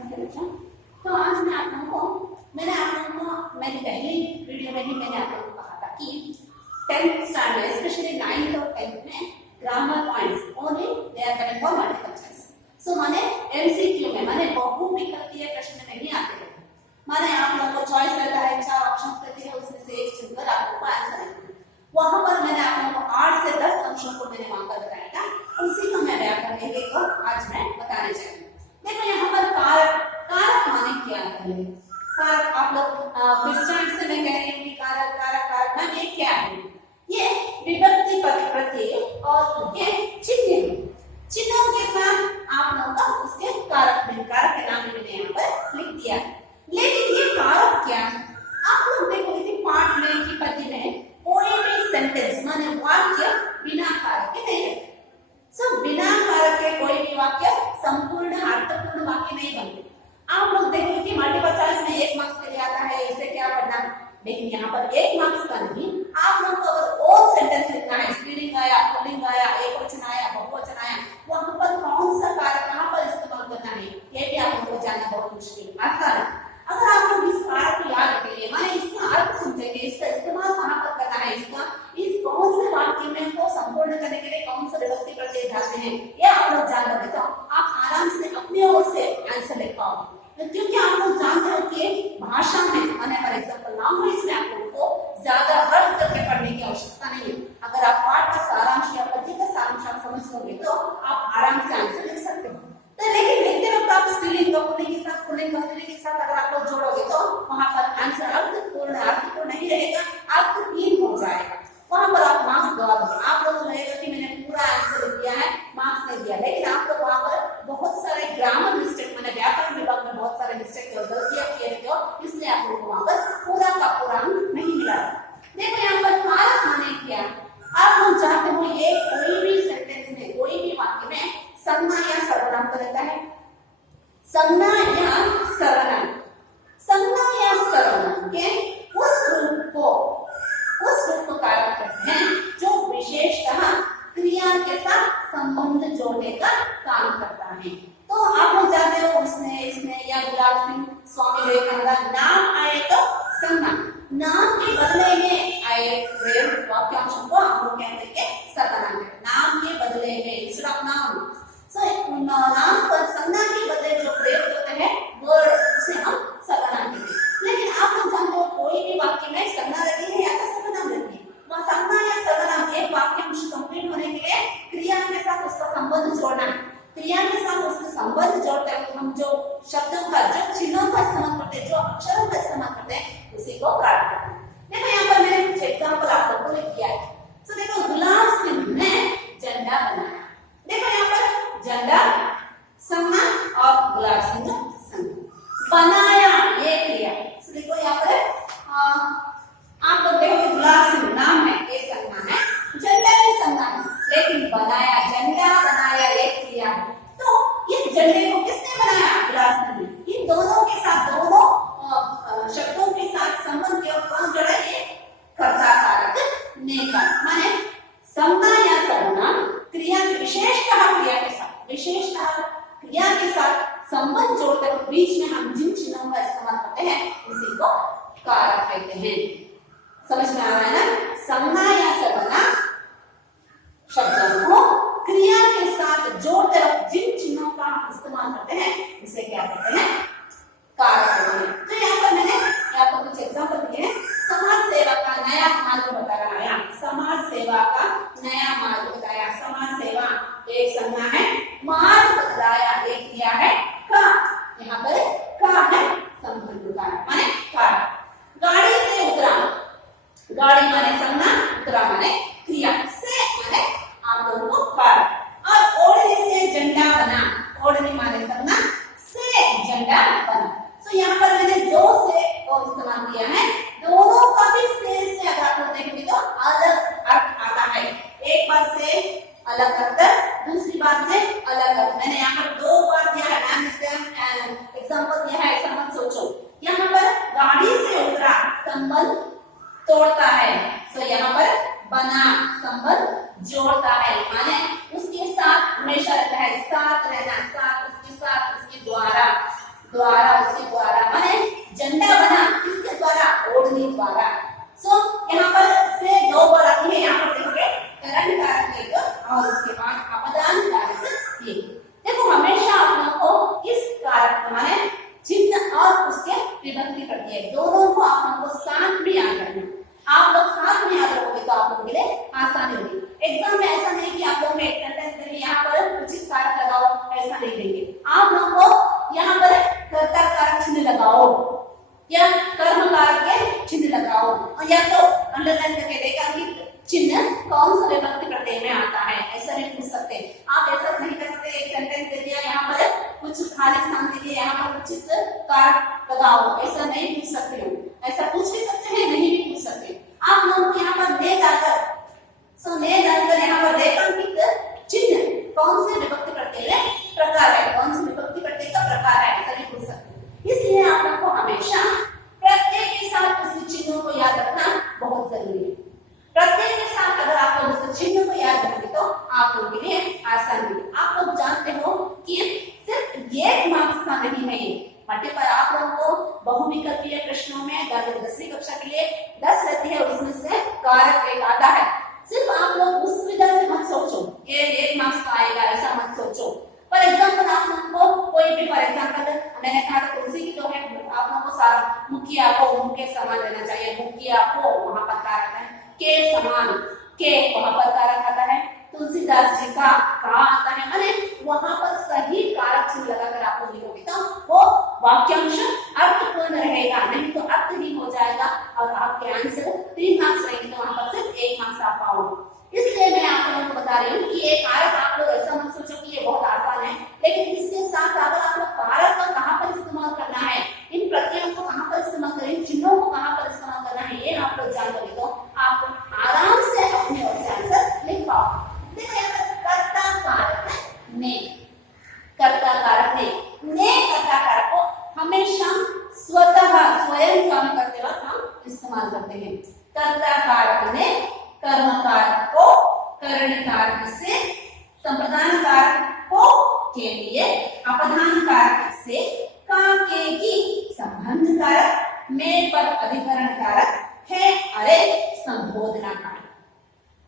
नमस्ते बच्चों। तो आज मैं आप लोगों को मेरी पहली वीडियो में ही मैंने आप लोगों को कहा था कि 10th स्टैंडर्ड स्पेशली 9th और 10th में grammar points only they are coming for multiple choice. So माने एमसीक्यू में माने बहुविकल्पीय प्रश्न में नहीं आते हैं। माने आप लोगों को चॉइस रहता है, 4 ऑप्शंस रहते हैं, उसमें से एक चुनकर आपको आंसर देना है। वहां पर मैंने आप लोगों को 8 से 10 अंशों को मैंने वहां पर बताया था, उसी को मैं व्याकरण एक को आज मैं बताने जा रही हूँ। देखो यहाँ पर कारक माने क्या है? कारक आप लोग विस्तार से मैं कह रही हूँ कि कारक कारक कारक माने क्या है? ये विभक्ति प्रत्यय और ये चिन्हों के साथ आप लोगों का उसके कारक के नाम भी मैंने यहाँ पर लिख दिया। लेकिन ये कारक क्या? आप लोग देखो यदि पाठ में की पद्य में कोई भी सेंटेंस माने वाक्य बिना कारक के नहीं है। बिना कारक के कोई भी वाक्य संपूर्ण अर्थपूर्ण वाक्य नहीं बनते। आप लोग देखो कि मल्टीपल चॉइस में 1 मार्क्स के लिए आता है, इसे क्या पढ़ना, लेकिन यहाँ पर 1 मार्क्स का नहीं। आप लोग को अगर ऑल सेंटेंस लिखना है, स्त्रीलिंग आया, पुल्लिंग आया, एकवचन आया, बहुवचन आया, वहां पर कौन सा कारक कहाँ पर इस्तेमाल करना है, ये भी आप लोगों को जानना बहुत मुश्किल आसान है। अगर आप लोग इस कारक को याद रखेंगे, माने इसका अर्थ समझेंगे, इसका इस्तेमाल कहाँ पर करना है, इस कौन से वाक्य में को संपूर्ण करने के लिए कौन सा विभक्ति प्रत्यय डालते हैं, ये आप लोग जान लोगे तो आप आराम से अपनी ओर से आंसर लिख पाओगे। क्योंकि आप लोग जानते हो कि भाषा में माने फॉर एग्जांपल लैंग्वेज में आप लोगों को ज्यादा अर्थ करके पढ़ने की आवश्यकता नहीं है। अगर आप पाठ का सारांश या पद्य का सारांश आप समझ लोगे तो आप आराम से आंसर लिख सकते हो। तो लेकिन लिखते वक्त आप स्त्रीलिंग को पुल्लिंग के साथ, पुल्लिंग को स्त्रीलिंग के साथ अगर आप लोग जोड़ोगे तो वहां पर आंसर अर्थपूर्ण नहीं रहेगा, अर्थहीन हो जाएगा। वहां पर आप मार्क्स गवा दोगे। आप लोगों को लगेगा कि मैंने पूरा आंसर दिया है, मार्क्स नहीं दिया, लेकिन आप लोग वहां पर बहुत सारे ग्रामर मिस्टेक मैंने व्याकरण विभाग में बहुत सारे मिस्टेक और गलतियां किए थे, इसलिए आप लोगों को वहां पर पूरा का पूरा अंक नहीं मिला। देखो यहाँ पर कारक माने क्या? आप लोग जानते हो ये कोई भी सेंटेंस में, कोई भी वाक्य में संज्ञा या सर्वनाम तो रहता है। संज्ञा या सर्वनाम, संज्ञा या सर्वनाम के उस रूप को कारक कहते हैं जो विशेषतः क्रिया के साथ संबंध जोड़ने का काम करता है। तो आप लोग जानते हो उसने या गुलाब सिंह, स्वामी विवेकानंद नाम आए तो संज्ञा, नाम के बदले में आए वाक्यांशों को हम लोग कहते हैं सर्वनाम। नाम के बदले में इंस्टेड ऑफ नाउन, नाम पर संज्ञा के बदले जो प्रयोग होते हैं वर्ड, उसे हम सर्वनाम कहते हैं। लेकिन आप लोग जानते हो कोई भी वाक्य में संज्ञा रहती है या तो सर्वनाम रहती है। वह संज्ञा या सर्वनाम एक वाक्यांश कंप्लीट होने के लिए क्रिया के साथ उसका संबंध जोड़ना है। क्रिया के साथ उसका संबंध जोड़ते हैं हम जो शब्दों का, जो चिन्हों का इस्तेमाल करते हैं, जो अक्षरों का इस्तेमाल करते हैं, उसी को कारक कहते हैं। देखो यहाँ पर मैंने कुछ एग्जाम्पल आप लोगों को लिख दिया है। तो देखो गुलाब सिंह ने झंडा बनाया। देखो यहाँ पर झंडा संज्ञा और गुलाब सिंह संज्ञा, बनाया ये क्रिया। तो देखो यहाँ पर आप लोग देखो गुलाब सिंह नाम है, ये संज्ञा है, झंडा भी संज्ञा है, लेकिन बनाया, झंडा बनाया ये क्रिया है। तो इस झंडे को किसने बनाया? गुलाब सिंह ने। इन दोनों के साथ, दोनों शब्दों के साथ संबंध के कौन जोड़ा? ये कर्ता कारक ने का, माने संज्ञा या सर्वनाम क्रिया विशेषतः क्रिया के साथ संबंध जोड़ते हुए बीच में हम जिन चिन्हों का इस्तेमाल करते हैं उसी को कारक कहते हैं। समझ में आ रहा है ना? संज्ञा या सर्वनाम शब्दों को क्रिया के साथ जोड़ते वक्त जिन चिन्हों का हम इस्तेमाल करते हैं उसे क्या कहते हैं? कारक कहते हैं। तो यहाँ पर मैंने यहाँ पर कुछ एग्जाम्पल दिए हैं। समाज सेवा का नया मार्ग बताया, समाज सेवा का नया मार्ग बताया। समाज सेवा एक संज्ञा है, मार्ग बताया एक क्रिया है, का यहाँ पर का है संबंध का माने कारक। गाड़ी से उतरा, गाड़ी माने संज्ञा, उतरा माने क्रिया, से माने आप लोगों को कारक। और ओढ़नी से झंडा बना, ओढ़नी माने संज्ञा, से झंडा बना। तो यहाँ पर मैंने दो से को इस्तेमाल किया है। दोनों का भी से अगर आप लोग देखेंगे तो अलग अर्थ आता है। एक बार से अलग अर्थ, दूसरी बार से अलग अर्थ। मैंने यहाँ पर 2 बार दिया है, एग्जाम्पल दिया है, ऐसा मत सोचो। यहाँ पर गाड़ी से उतरा संबंध तोड़ता है, तो यहाँ पर बना संबंध जोड़ता है, माने उसके साथ हमेशा रहता है, साथ रहना, साथ उसके साथ, उसके द्वारा। द्वारा, उसके द्वारा माने झंडा बना किसके द्वारा, ओढ़नी द्वारा। सो यहाँ पर से दो बार आती है, यहाँ पर देखोगे करण कारक एक और उसके बाद अपदान कारक एक। देखो हमेशा आप लोगों को इस कारक माने चिन्ह और उसके विभक्ति प्रत्यय दोनों को आप लोगों को साथ में याद रखना। आप लोग साथ में याद रखोगे तो आप लोगों के लिए आसानी होगी। एग्जाम में ऐसा नहीं कि आप लोगों में एक सेंटेंस देंगे यहाँ पर उचित कारक लगाओ, ऐसा नहीं देंगे। आप लोगों को यहाँ पर कर्ता कारक चिन्ह लगाओ या कर्म कारक के चिन्ह लगाओ, और या तो अंडरलाइन करके देखा कि चिन्ह कौन सा विभक्ति प्रत्यय में आता है, ऐसा नहीं पूछ सकते। आप ऐसा नहीं कर सकते एक सेंटेंस दे दिया यहाँ पर कुछ खाली स्थान दे दिया यहाँ पर उचित कारक लगाओ, ऐसा नहीं पूछ सकते हो। ऐसा पूछ भी सकते हैं, नहीं भी पूछ सकते। आप लोगों को यहाँ पर ने डालकर ने डालकर यहाँ पर रेखांकित चिन्ह कौन से विभक्ति प्रत्यय प्रकार है, कौन से विभक्ति प्रत्यय का प्रकार है, ऐसा नहीं पूछ सकते। इसलिए आप लोग को हमेशा प्रत्यय के साथ उस चिन्हों को याद रखना बहुत जरूरी है। प्रत्यय के साथ अगर आप लोग उस चिन्ह को याद रखेंगे तो आप लोगों के लिए आसान होगी। आप लोग जानते हो कि सिर्फ एक मार्क्स का नहीं है ये, मल्टीपल आप लोगों को बहुविकल्पीय प्रश्नों में 10वीं कक्षा के लिए 10 रहती है, उसमें से कारक एक आता है। सिर्फ आप लोग उस विधा से मत सोचो ये 1 मार्क्स का आएगा, ऐसा मत सोचो। फॉर एग्जाम्पल आप लोगों को कोई भी, फॉर एग्जाम्पल मैंने कहा था तुलसी की तो है, आप लोगों को सारा मुखिया को उनके समान लेना चाहिए। मुखिया को वहां पर कारक है के समान, के वहां पर कारक आता है। तुलसीदास जी का आता है, माने वहां पर सही कारक चिन्ह लगाकर आप लोग लिखोगे तो वो वाक्यांश अर्थपूर्ण रहेगा, नहीं तो अर्थहीन हो जाएगा और आपके आंसर 3 मार्क्स रहेंगे तो वहां पर सिर्फ 1 मार्क्स आप पाओगे। इसलिए मैं आप लोगों को बता रही हूँ कि ये कारक आप लोग ऐसा मत सोचो कि ये बहुत आसान है, लेकिन इसके साथ अगर आप लोग कारक का कहाँ पर इस्तेमाल करना है, इन प्रत्ययों को कहाँ पर इस्तेमाल करें, इन चिन्हों को कहाँ पर इस्तेमाल करना है, ये आप लोग जान लोगे तो आप आराम से अपने ओर से आंसर लिख पाओ। देखो यहाँ पर कर्ता कारक ने, कर्ता कारक ने कर्ता कारक को हमेशा स्वतः स्वयं काम करते वक्त हम इस्तेमाल करते हैं। कर्ता कारक ने कर्म कारक को करण कारक से, संप्रदान कारक को के लिए, अपधान कारक से, का के की संबंध कारक, में पर अधिकरण कारक, है अरे संबोधना कारक।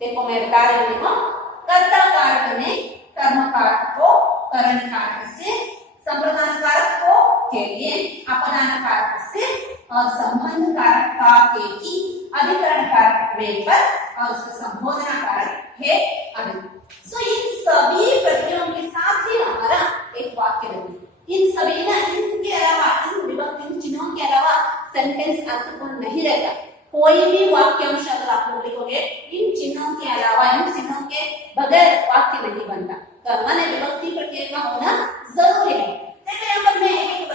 देखो मैं बता रही हूँ, कर्ता कारक ने कर्म कारक को करण कारक से, संप्रदान कारक को के लिए, अपदान कारक से और संबंध कारक का के की, अधिकरण कारक में पर और उसका संबोधना कारक है अरे। सो इन सभी प्रत्ययों के साथ ही हमारा एक वाक्य बने। इन सभी ना, इनके अलावा, इन विभक्ति चिन्हों के अलावा सेंटेंस अर्थपूर्ण नहीं रहता। कोई भी वाक्यांश अगर आप लोग लिखोगे इन चिन्हों के अलावा, इन चिन्हों के बगैर वाक्य नहीं बनता। तो माने विभक्ति प्रत्यय का होना जरूरी है। देखो यहाँ पर मैं एक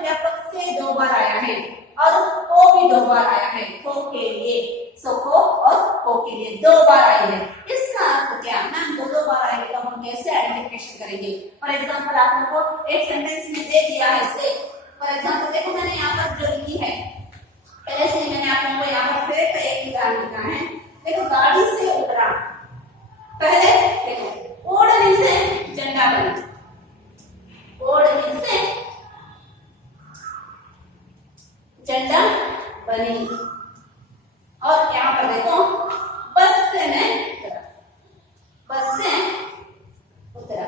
व्यापक से 2 बार आया है और को भी 2 बार आया है, को के लिए, सो को और को के लिए 2 बार आई है। इसका अर्थ क्या मैम, 2 बार आएगी तो हम कैसे आइडेंटिफिकेशन करेंगे? फॉर एग्जांपल आप लोगों को एक सेंटेंस में दे दिया है से, फॉर एग्जांपल देखो मैंने यहाँ पर जो लिखी है, पहले से मैंने आप लोगों को यहाँ पर से का एक उदाहरण लिखा है। देखो गाड़ी से उतरा, पहले देखो ओढ़नी से झंडा बना, ओढ़नी से झंडा बनी, और यहाँ पर देखो बस से मैं उतरा, बस से उतरा।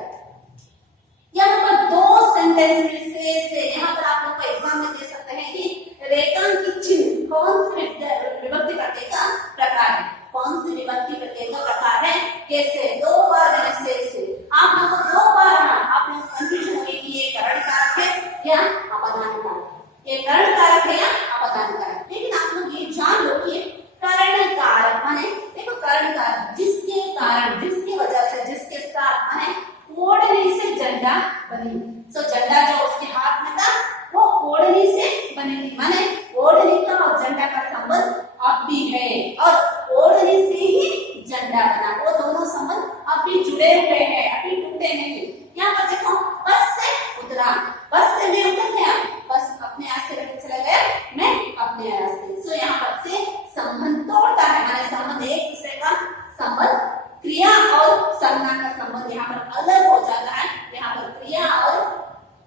यहाँ पर 2 सेंटेंस में से यहाँ पर आप लोग को एग्जाम में दे सकते हैं कि रेखांकित चिन्ह कौन से विभक्ति प्रत्यय का प्रकार है, कौन सी विभक्ति प्रत्यय का प्रकार है, कैसे 2 बार से आप लोगों को 2 बार आप लोग कंफ्यूजन होगी कि ये करण कारक है या अपदान कारक, ये करण कारक है या अपदान कारक। लेकिन आप लोग ये जान लो कि करण कारक माने, देखो करण कारक जिसके कारण, जिसकी वजह से, जिसके साथ माने ओढ़नी से झंडा बनी। सो झंडा जो उसके हाथ में था वो ओढ़नी से बनी थी, माने ओढ़नी का और झंडा का संबंध अब भी है और ओढ़नी से ही झंडा बना। वो दोनों संबंध अब भी जुड़े हुए हैं, अभी टूटे नहीं। यहाँ पर देखो बस से उतरा, बस से मैं उतर गया, बस अपने आप से चला गया, मैं अपने आप से। सो यहाँ पर से संबंध तोड़ता है, माने संबंध एक दूसरे का संबंध, क्रिया और संज्ञा का संबंध यहाँ पर अलग हो जाता है। यहाँ पर क्रिया और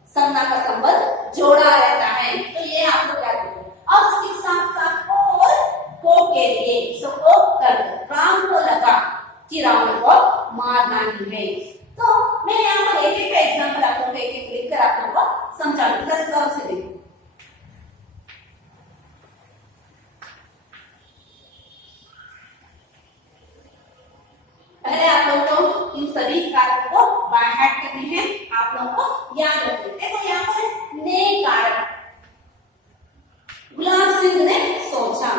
संज्ञा का संबंध जोड़ कि रावण को मारना ही है। तो मैं यहाँ पर एक एक एग्जाम्पल आप लोगों को एक एक लिखकर आप लोगों को समझा दूं, जरा गौर से देखो। पहले आप लोगों को इन सभी कारकों को बाय हार्ट करनी है, आप लोगों को याद रखनी है। तो यहाँ पर ने कारक, गुलाब सिंह ने सोचा,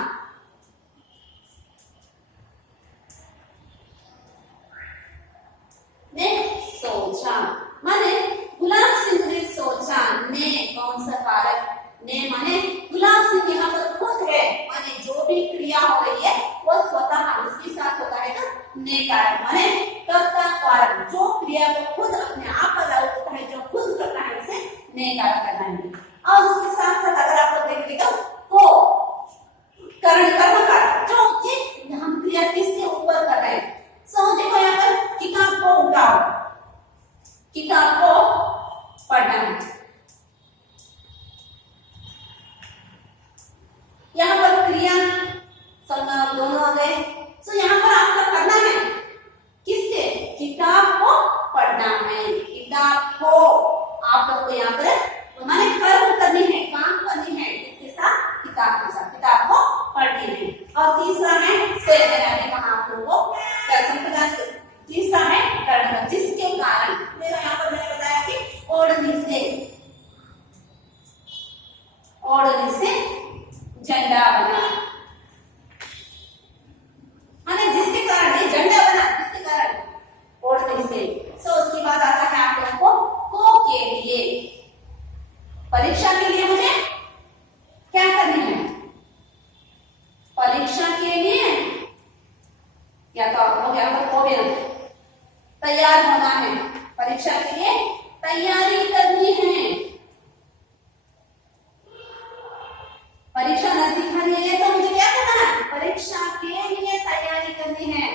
ने सोचा माने गुलाब सिंह ने सोचा, ने कौन सा कारक, ने माने गुलाब सिंह यहाँ पर खुद है, माने जो भी क्रिया हो रही है वो स्वतः उसके साथ होता है। तो ने कारक माने कर्ता कारक, जो क्रिया को खुद अपने आप कर रहा होता है, जो खुद करता है उसे ने कारक कहलाएंगे। और उसके साथ साथ अगर आप लोग देखेंगे तो करण कर्म कारक, जो कि हम क्रिया किसके ऊपर कर रहे हैं। सो देखो यहाँ पर किताब को उठाओ, किताब को पढ़ना है, यहाँ पर क्रिया संज्ञा दोनों आ गए। सो यहाँ पर आपको करना है किससे, किताब को पढ़ना है, किताब को आप लोग को यहाँ पर माने कर्म करनी है, काम करनी है, इसके साथ किताब के साथ किताब को पढ़नी है। और तीसरा है से, मैंने कहा आप लोगों को तीसरा है कर्ण, जिसके कारण देखो यहाँ पर मैंने बताया कि ओढ़नी से झंडा बना, माने जिसके कारण ये झंडा बना, जिसके कारण ओढ़नी से। सो उसके बाद आता है आप लोगों को के लिए, परीक्षा के लिए मुझे क्या करनी है, परीक्षा के लिए या तो आप लोग यहाँ पर को भी तैयार होना है, परीक्षा के लिए तैयारी करनी है। परीक्षा नजदीक आ रही है तो मुझे क्या करना है, परीक्षा के लिए तैयारी करनी है।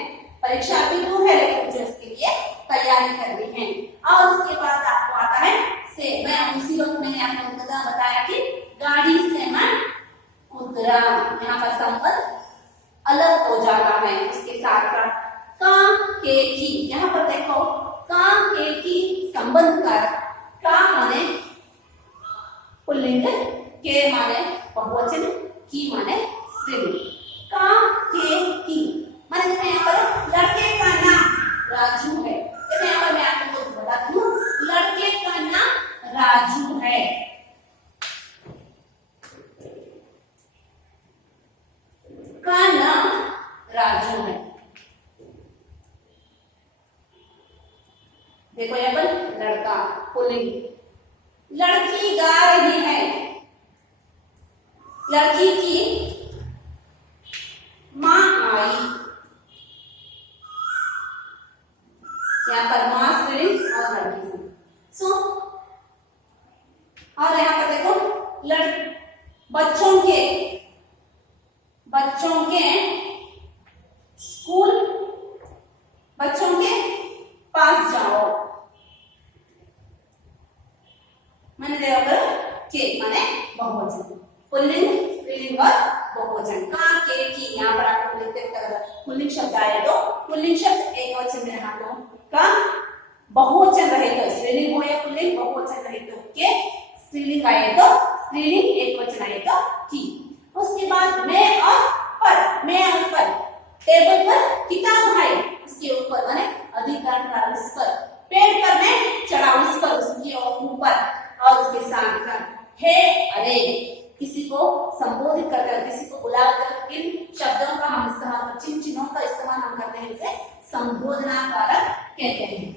परीक्षा अभी दूर है लेकिन मुझे उसके लिए तैयारी करनी है। और उसके बाद आपको आता है से, मैं उसी वक्त मैंने आपको बताया कि गाड़ी से मैं उतरा, यहाँ पर संबंध अलग हो जाता है। उसके साथ साथ का के की, यहाँ पर देखो का के की संबंध कारक, का माने पुल्लिंग, के माने बहुवचन, की माने स्त्रीलिंग। का के की माने यहाँ पर लड़के का नाम राजू है, जैसे यहाँ पर मैं आपको बता दूं लड़के का नाम राजू है। का नाम राजू है, देखो यहाँ पर लड़का पुल्लिंग, लड़की गा रही है, लड़की की माँ आई, यहाँ पर माँ स्त्रीलिंग और लड़की से। सो और यहाँ पर देखो बच्चों के स्कूल, बच्चों के पास जाओ, मैंने देखा के माने बहुवचन, पुल्लिंग स्त्रीलिंग और बहुवचन। का के की यहाँ पर आपको लिखते पुल्लिंग शब्द आए तो पुल्लिंग शब्द एक वचन में रहा तो का, बहुवचन रहे तो स्त्रीलिंग हो या पुल्लिंग, बहुवचन रहे तो के, स्त्रीलिंग आए तो स्त्रीलिंग, एक वचन आए तो की। उसके बाद मैं और पर, टेबल पर किताब है, उसके ऊपर माने अधिकार का उस पर, पेड़ पर मैं चढ़ा उस पर, उसके ऊपर। और उसके साथ साथ हे अरे, किसी को संबोधित करकर, किसी को बुलाकर किन शब्दों का हम इस्तेमाल, जिन चिन्हों का इस्तेमाल हम करते हैं उसे संबोधना कारक कहते हैं।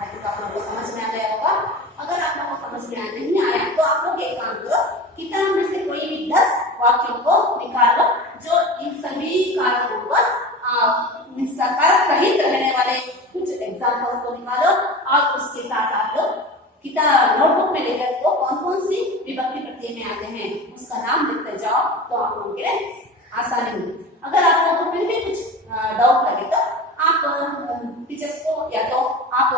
आज तो आप लोगों को समझ में आ गया होगा। अगर आप लोगों को समझ में नहीं आया तो आप लोग एक काम करो, किताब में से कोई भी 10 वाक्यों को निकालो जो इन सभी कारकों पर कारक सहित रहने वाले कुछ एग्जाम्पल्स को निकालो। और उसके साथ आप लोग किताब नोटबुक में लेकर को कौन कौन सी विभक्ति प्रत्यय में आते हैं उसका नाम लिखते जाओ, तो आप लोगों के लिए आसानी होगी। अगर आप लोगों को फिर भी कुछ डाउट लगे तो आप टीचर्स को, या तो आप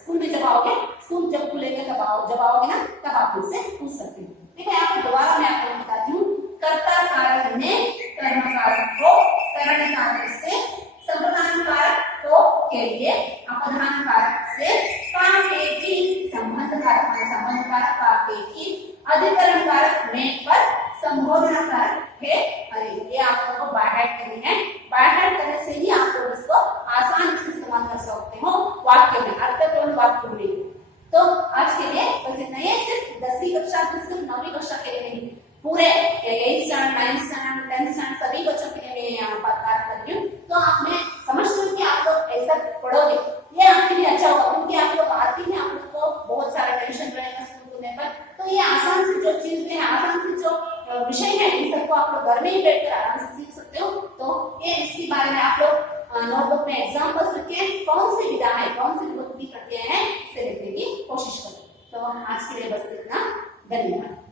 स्कूल में जब आओगे, स्कूल जब खुलेंगे तब जब आओगे ना, तब आप मुझसे पूछ सकते हैं। ठीक है, यहाँ पर दोबारा मैं आपको बताती हूँ। कर्ता कारक ने कर्म कारक को करण कारक से, संप्रदान कारक को के लिए अपधान कारक से का के की, संबंध कारक में संबंध कारक का के की, अधिकरण कारक में पर संबोधन कारक है। अरे ये आप लोगों को बाय हार्ट करनी है। बाय हार्ट करने से ही आप लोग इसको आसानी से इस्तेमाल कर सकते हो वाक्य में, अर्थपूर्ण वाक्य में। तो आज के लिए बस इतना ही, सिर्फ 10वीं कक्षा से सिर्फ 9वीं कक्षा के लिए नहीं, पूरे 8th standard 9th standard 10th standard सभी बच्चों के लिए मैं यहाँ पर बात कर रही हूँ। तो आप मैं समझती हूँ कि आप लोग ऐसा पढ़ोगे ये आपके लिए अच्छा होगा, क्योंकि आप लोग आती है, आप लोग को बहुत सारा टेंशन रहेगा स्कूल में पर, तो ये आसान से जो चीजें हैं, आसान से जो विषय है, इन सबको आप लोग घर में ही बैठकर आराम से सीख सकते हो। तो ये इसके बारे में आप लोग नोटबुक में एग्जाम्पल्स लिखे, कौन सी विधा है, कौन सी विभक्ति प्रत्यय है, इसे लिखने की कोशिश करो। तो आज के लिए बस इतना, धन्यवाद।